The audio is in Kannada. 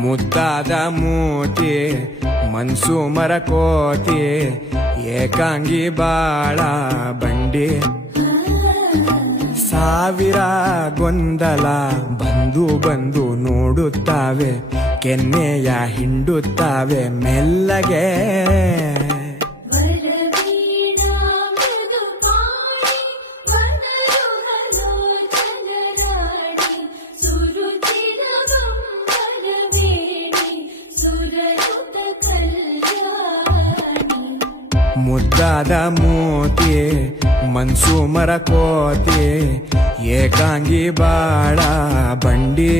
ಮುದ್ದಾದ ಮೂತಿ ಮನ್ಸು ಮರಕೋತಿ ಏಕಾಂಗಿ ಬಾಳ ಬಂಡಿ ಸಾವಿರ ಗೊಂದಲ ಬಂದು ಬಂದು ನೋಡುತ್ತಾವೆ ಕೆನ್ನೆಯ ಹಿಂಡುತ್ತಾವೆ ಮೆಲ್ಲಗೆ ಮುದ್ದಾದ ಮೂತಿ ಮನ್ಸು ಮರಕೋತಿ ಏಕಾಂಗಿ ಬಾಳ ಬಂಡಿ